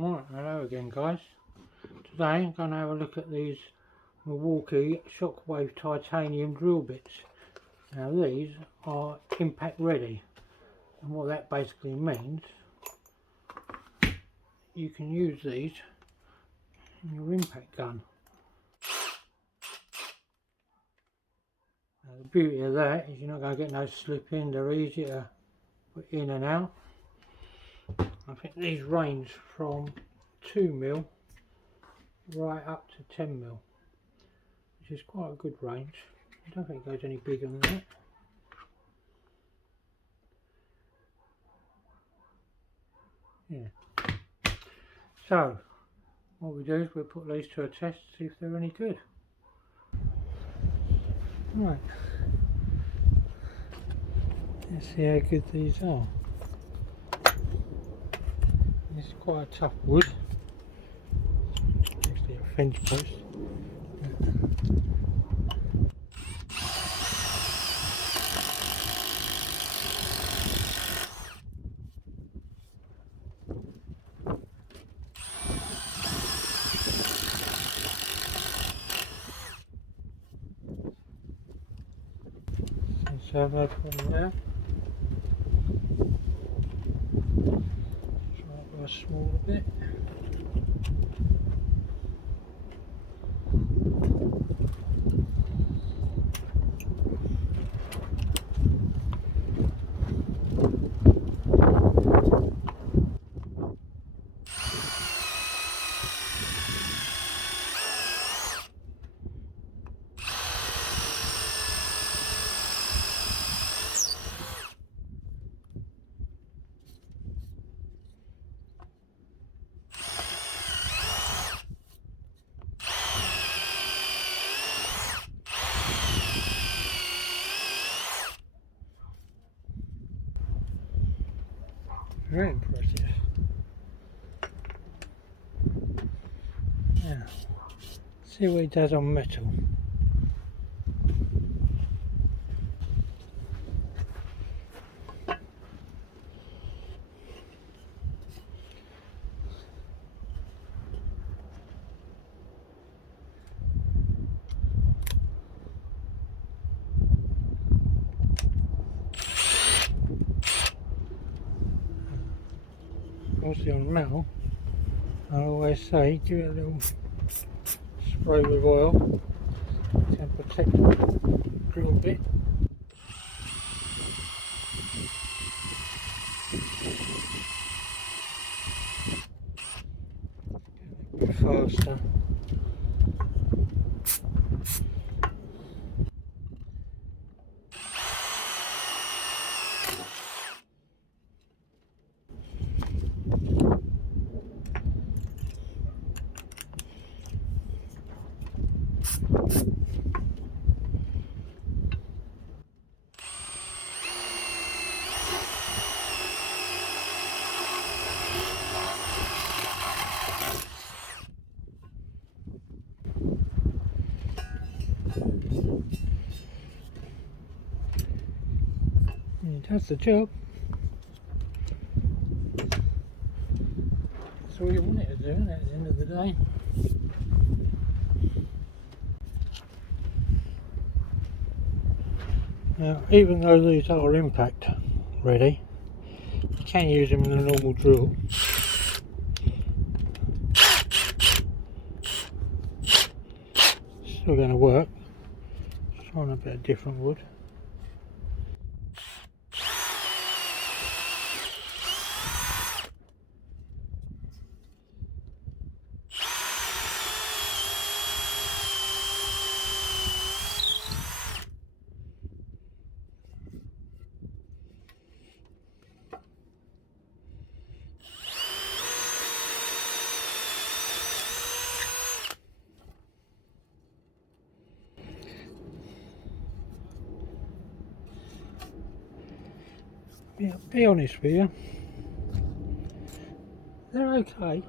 Right, hello again guys. Today I'm going to have a look at these Milwaukee Shockwave titanium drill bits. Now these are impact ready, and what that basically means, you can use these in your impact gun. Now the beauty of that is you're not going to get no slip in, they're easy to put in and out. I think these range from 2mm right up to 10mm, which is quite a good range. I don't think it goes any bigger than that. Yeah. So what we do is we put these to a test to see if they're any good. Right. Let's see how good these are. This is quite a tough wood. Actually a fence post. So I've opened there. Try it by a smaller bit. Very impressive. Now, see what he does on metal. Obviously on metal, I always say give it a little spray with oil to protect the drill bit. A bit faster. It does the job. That's all you want it to do, isn't it, at the end of the day? Now, even though these are impact ready, you can use them in a normal drill. Still going to work. Just trying a bit of different wood. Yeah, be honest with you, they're okay.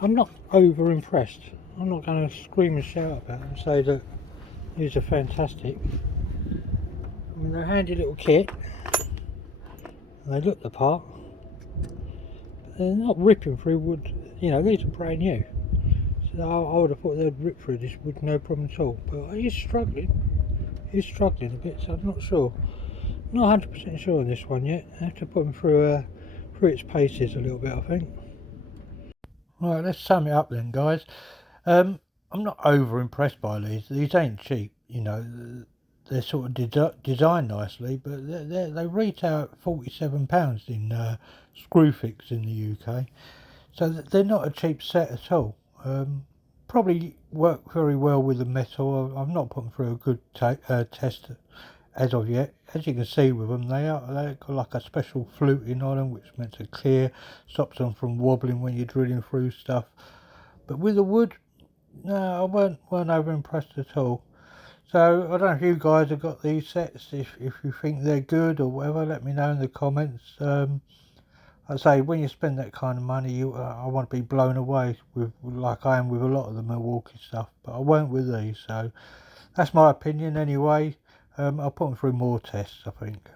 I'm not over impressed. I'm not going to scream and shout about them and say that these are fantastic. I mean, they're a handy little kit, and they look the part, but they're not ripping through wood. You know, these are brand new. So I would have thought they'd rip through this wood no problem at all. But he's struggling. He's struggling a bit, so I'm not sure. Not 100% sure on this one yet. I have to put him through its paces a little bit, I think. Right, let's sum it up then, guys. I'm not over impressed by these. These ain't cheap, you know. They're sort of designed nicely, but they retail at £47 in Screwfix in the UK. So they're not a cheap set at all. Probably work very well with the metal. I've not put them through a good test as of yet. As you can see with them, they've got like a special fluting on them, which is meant to clear, stops them from wobbling when you're drilling through stuff. But with the wood, no, I weren't over impressed at all. So I don't know if you guys have got these sets. If you think they're good or whatever, let me know in the comments. I say, when you spend that kind of money, I want to be blown away with, like I am with a lot of the Milwaukee stuff, but I won't with these. So that's my opinion anyway. I'll put them through more tests, I think.